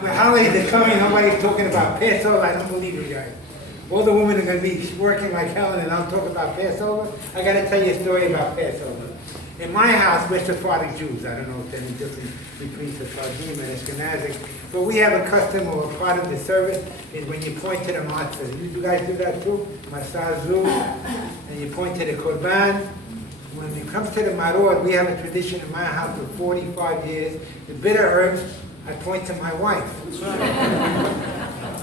The holidays are coming, nobody's talking about Passover. I don't believe you guys. All the women are going to be working like hell, and I'll talk about Passover. I got to tell you a story about Passover. In my house, we're Sephardic Jews. I don't know if there's any difference between Sephardim and Ashkenazic, but we have a custom or a part of the service is when you point to the matzah. You guys do that too? Matzah zu, and you point to the korban. When it comes to the maror, we have a tradition in my house for 45 years. The bitter herbs, I point to my wife.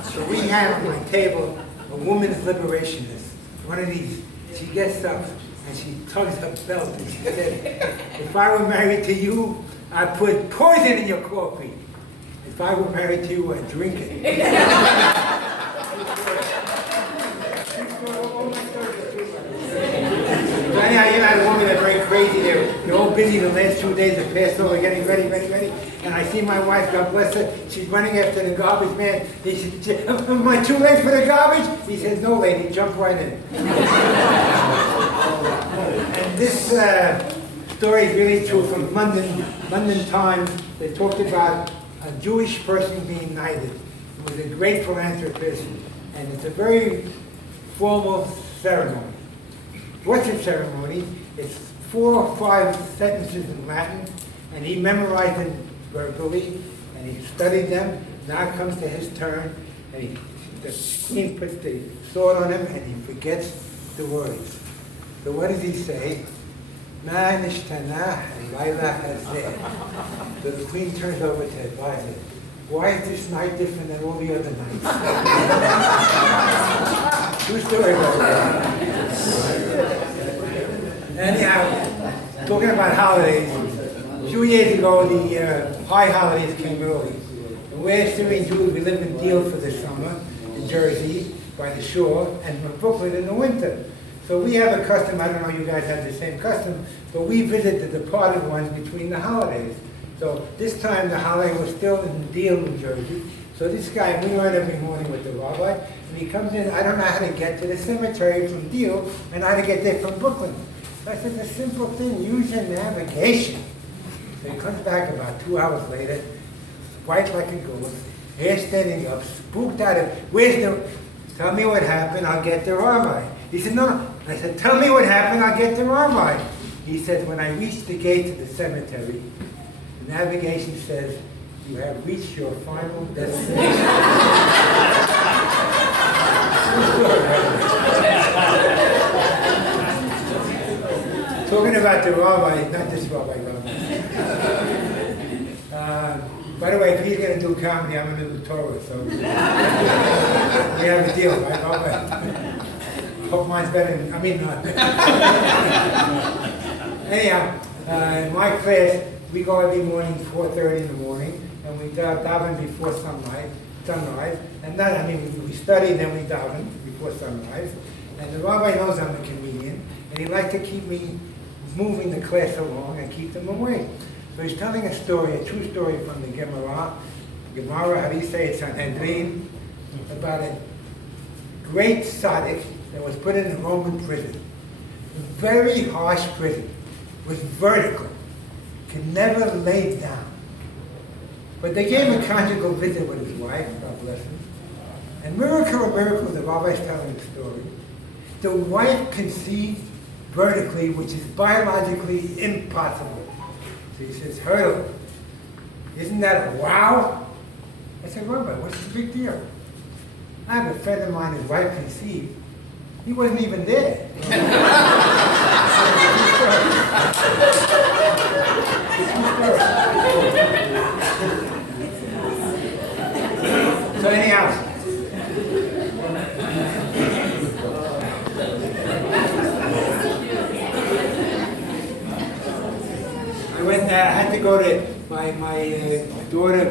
So we have on my table a woman's liberationist. One of these, she gets up and she tugs her belt and she said, if I were married to you, I'd put poison in your coffee. If I were married to you, I'd drink it. So anyhow, you know, the women are very crazy. They're all busy the last 2 days of Passover, getting ready. And I see my wife, God bless her, she's running after the garbage man. He said, am I too late for the garbage? He says, no, lady, jump right in. And this story is really true from London Times. They talked about a Jewish person being knighted. He was a great philanthropist, and it's a very formal ceremony. What's the ceremony? It's 4 or 5 sentences in Latin, and he memorized them verbally, and he studied them. Now it comes to his turn, and the queen puts the sword on him, and he forgets the words. So what does he say? Ma nishtana Laila hazeh. So the queen turns over to the advisor. Why is this night different than all the other nights? True story about that. Anyhow, talking about holidays, a few years ago the high holidays came early. And we're Syrian Jews, we live in Deal for the summer, in Jersey, by the shore, and in Brooklyn in the winter. So we have a custom, I don't know if you guys have the same custom, but we visit the departed ones between the holidays. So this time the holiday was still in Deal, New Jersey. So this guy, we learn every morning with the rabbi, and he comes in, I don't know how to get to the cemetery from Deal, and how to get there from Brooklyn. So I said, a simple thing, use your navigation. So he comes back about 2 hours later, white like a ghost, hair standing up, spooked out of, tell me what happened, I'll get the rabbi. He said, no. I said, tell me what happened, I'll get the rabbi. He said, when I reached the gate to the cemetery, the navigation says, you have reached your final destination. Talking about the rabbi, not this rabbi. By the way, if he's going to do comedy, I'm going to do Torah, so we have a deal, right, rabbi? Hope mine's better than, not. Anyhow, in my class, we go every morning, 4:30 in the morning, and we daven before sunrise, and then, we study, and then we daven before sunrise. And the rabbi knows I'm a comedian, and he likes to keep me moving the class along and keep them awake. So he's telling a story, a true story from the Gemara, how do you say it, Sanhedrin, about a great tzaddik that was put in a Roman prison. A very harsh prison, was vertical, could never lay down. But they gave him a conjugal visit with his wife, God bless him. And miracle of miracles, the rabbi's telling the story. The wife conceived vertically, which is biologically impossible. So he says, hurdle, isn't that a wow? I said, Rabbi, what's the big deal? I have a friend of mine, his wife conceived. He wasn't even there. So anyhow, I had to go to my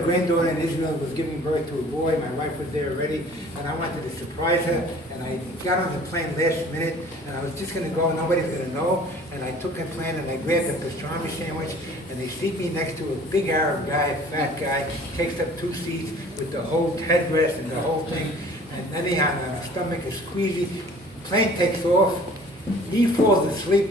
granddaughter in Israel was giving birth to a boy. My wife was there already, and I wanted to surprise her. And I got on the plane last minute, and I was just going to go, nobody's going to know. And I took a plane, and I grabbed a pastrami sandwich, and they seat me next to a big Arab guy, fat guy, takes up 2 seats with the whole headrest and the whole thing. And anyhow, the stomach is squeezy. Plane takes off. He falls asleep.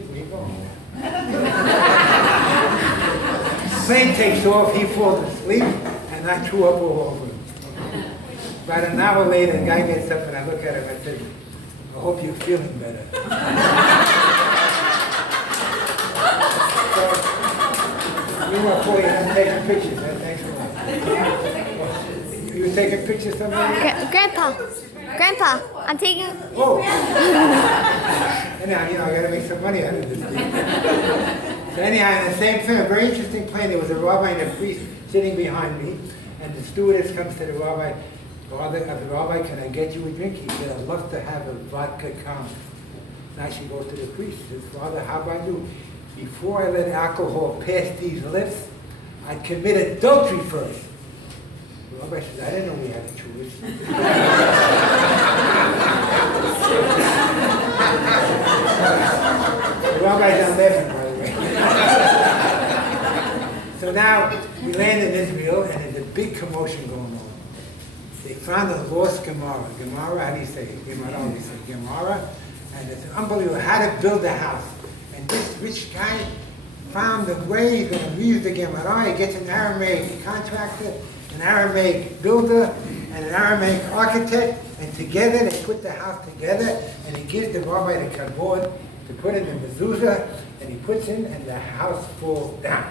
Plane takes off, he falls asleep, and I threw up all over him. About an hour later, the guy gets up and I look at him and I said, I hope you're feeling better. You were for you, I'm taking pictures, huh? Thanks a lot. You were taking pictures somewhere? Grandpa, I'm taking. Oh! Anyhow, I gotta make some money out of this thing. So anyhow, in the same film, a very interesting plane, there was a rabbi and a priest sitting behind me, and the stewardess comes to the rabbi, Father, Rabbi, can I get you a drink? He said, I'd love to have a vodka count. Now she goes to the priest, says, Father, how about you? Before I let alcohol pass these lips, I'd commit adultery first. The rabbi says, I didn't know we had a choice. The rabbi's not laughing, by the way. So now, we land in Israel, and there's a big commotion going on. They found a lost Gemara. Gemara, how do you say it? Gemara, we say Gemara. And it's unbelievable how to build a house. And this rich guy found a way he's going to use the Gemara. He gets an Aramaic contractor, an Aramaic builder, and an Aramaic architect. And together they put the house together. And he gives the rabbi the kavod to put in the mezuzah. And he puts in, and the house falls down.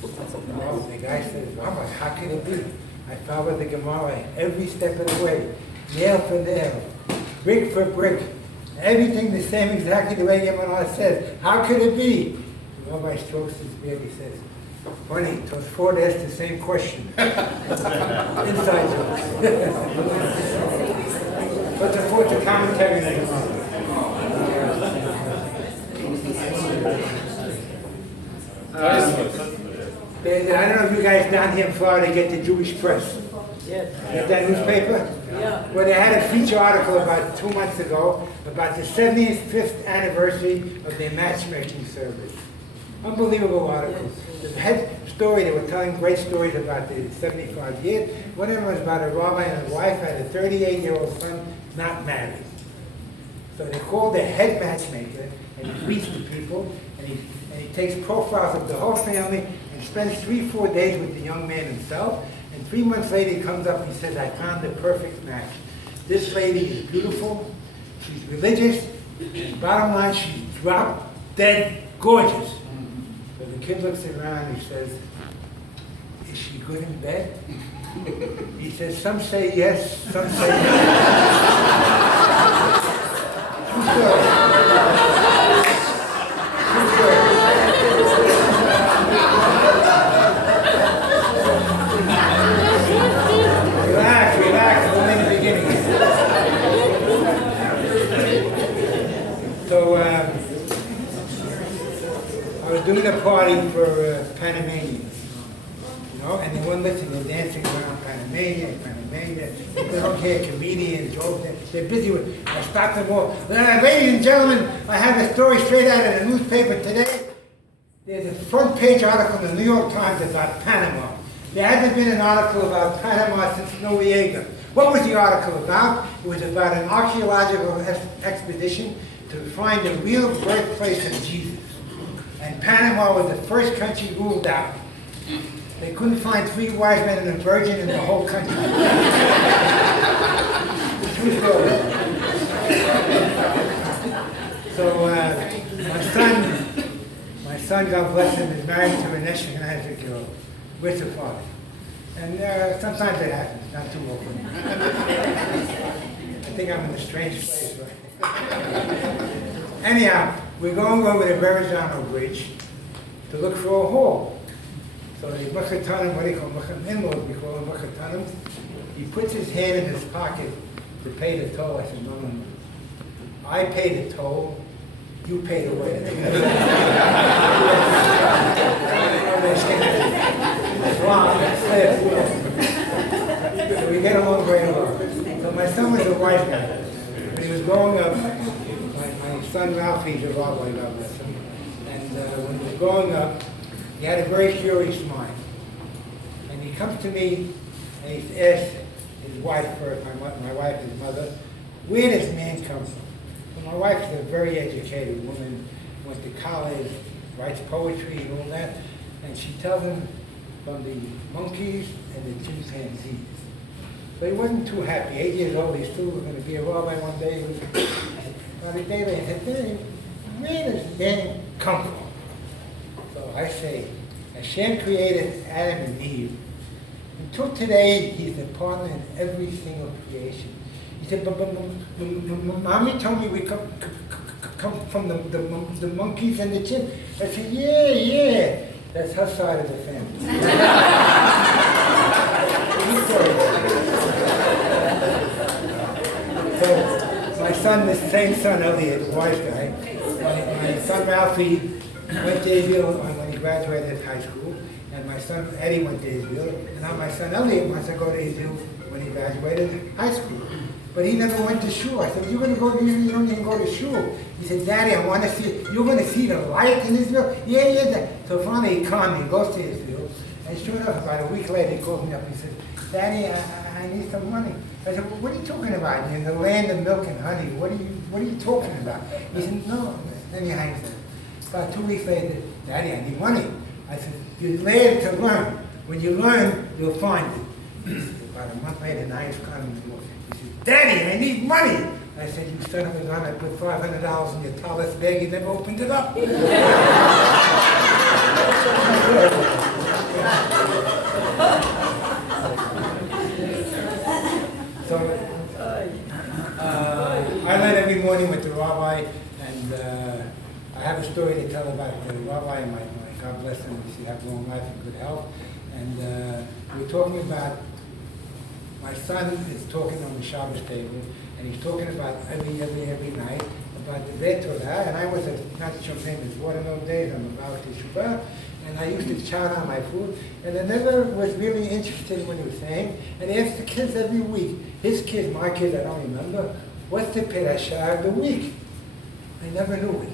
The guy says, Rabbi, how can it be? I followed the Gemara every step of the way, nail for nail, brick for brick, everything the same exactly the way Gemara says. How could it be? The rabbi strokes his beard, he says, funny, Tosfot asked the same question. Inside jokes. But Tosfot's a commentary on the Gemara. I don't know if you guys down here in Florida get the Jewish Press. Yes. Get that newspaper? Yeah. Well, they had a feature article about 2 months ago about the 75th anniversary of their matchmaking service. Unbelievable article. The head story, they were telling great stories about the 75 years. One of them was about a rabbi and his wife had a 38-year-old son not married. So they called the head matchmaker and he greets the people and he takes profiles of the whole family and spends 3-4 days with the young man himself. And 3 months later he comes up and he says, I found the perfect match. This lady is beautiful, she's religious, and bottom line, she's drop dead gorgeous. So the kid looks around and he says, is she good in bed? He says, some say yes, some say no. True story. True story. Relax, only the beginning. So, I was doing a party for Panamanians, you know, and they weren't listening, they're dancing around Panamania. They don't care, comedians, jokes, they're busy with, I stopped them all. Ladies and gentlemen, I have a story straight out of the newspaper today. There's a front page article in the New York Times about Panama. There hasn't been an article about Panama since Noriega. What was the article about? It was about an archaeological expedition to find the real birthplace of Jesus. And Panama was the first country ruled out. They couldn't find 3 wise men and a virgin in the whole country. True story. So my son, God bless him, is married to a nationalized girl. With the father. And sometimes it happens, not too often. I think I'm in a strange place, right? Anyhow, we're going over the Verrazano Bridge to look for a hall. So the Mukatanim, what do you call them? In-laws, we call them Mukatanim. He puts his hand in his pocket to pay the toll. I said, no. I pay the toll, you pay the way. So we get along very well. So my son was a wise guy. When he was growing up, my son Ralph, he's a rabbi, God bless him. And when he was growing up, he had a very curious mind. And he comes to me and he asks his wife first, my wife, his mother, where does man come from? Well, my wife is a very educated woman, went to college, writes poetry and all that. And she tells him from the monkeys and the chimpanzees. So he wasn't too happy. 8 years old, he still was going to be a rabbi one day. But the day later, he said, "Daddy, where does man come from?" So I say, Hashem created Adam and Eve. Until today, he's a partner in every single creation. He said, but Mommy told me we come from the monkeys and the chimps. I said, yeah. That's her side of the family. So my son, the same son, Elliot, wise guy, my son Ralphie went to Israel when he graduated high school, and my son Eddie went to Israel, and now my son Elliot wants to go to Israel when he graduated high school. But he never went to shul. I said, "You're going to go to Israel, you don't even go to shul." He said, "Daddy, I want to see, you're going to see the light in Israel?" Yeah. Dad. So finally he comes, he goes to Israel, and sure enough, about a week later, he calls me up and he said, "Daddy, I need some money." I said, "Well, what are you talking about? You're in the land of milk and honey. What are you talking about?" He said, "No." Then he hangs up. About 2 weeks later, "Daddy, I need money." I said, "You're there to learn. When you learn, you'll find it." About a month later, now he's coming to work. He said, "Daddy, I need money." I said, "You son of a gun, I put $500 in your tallis bag, you never opened it up." So, I learn every morning with the rabbi, and I have a story to tell about the rabbi and my God bless him, we have long life and good health. And we're talking about, my son is talking on the Shabbos table, and he's talking about every night about the Bet Torah. And I was not so famous water in those days. I'm about to Shabbat, and I used to chow down my food. And I never was really interested in what he was saying. And he asked the kids every week, his kids, my kids, I don't remember, what's the Perashah of the week? I never knew it.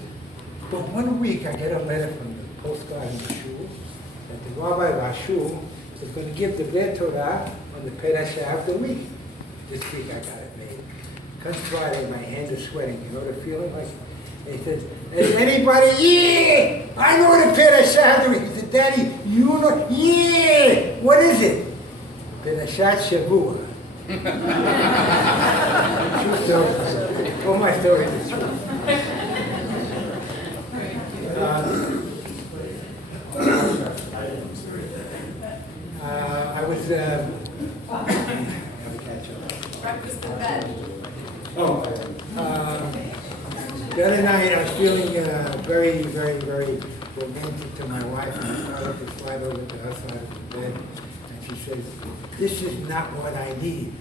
But one week I get a letter from the postcard in the shul that the rabbi of our shul is going to give the Bet Torah on the Perashah of the week. This week I got it made. Comes Friday, my hands are sweating. You know the feeling? Like, he says, "Is anybody? Yeah! I know the Perashah of the week." He said, "Daddy, you know? Yeah! What is it?" Perashat Shavua. True story. All my stories are true. I was, Breakfast in bed. The other night I was feeling very romantic to my wife, and I started to slide over to her side of the bed, and she says, "This is not what I need."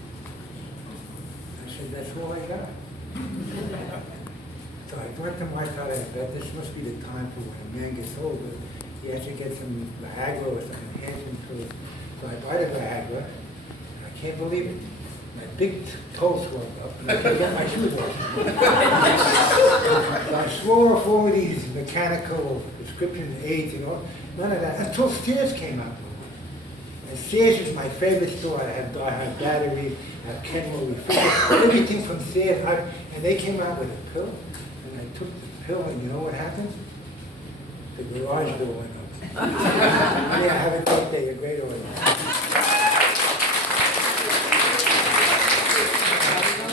I said, "That's all I got." So I went to my side of the bed. This must be the time for when a man gets older. He has to get some Viagra or some enhancement pills. So I buy the Viagra. I can't believe it. My big toe swelled up. And I couldn't get my shoes off. So I swore off all of these mechanical prescription aids and all. None of that. Until Sears came out. And Sears is my favorite store. I have batteries, I have Kenmore refrigerators, everything from Sears. And they came out with a pill. And I took the pill, and you know what happened? The garage door went up. Yeah, have a great day. A great order.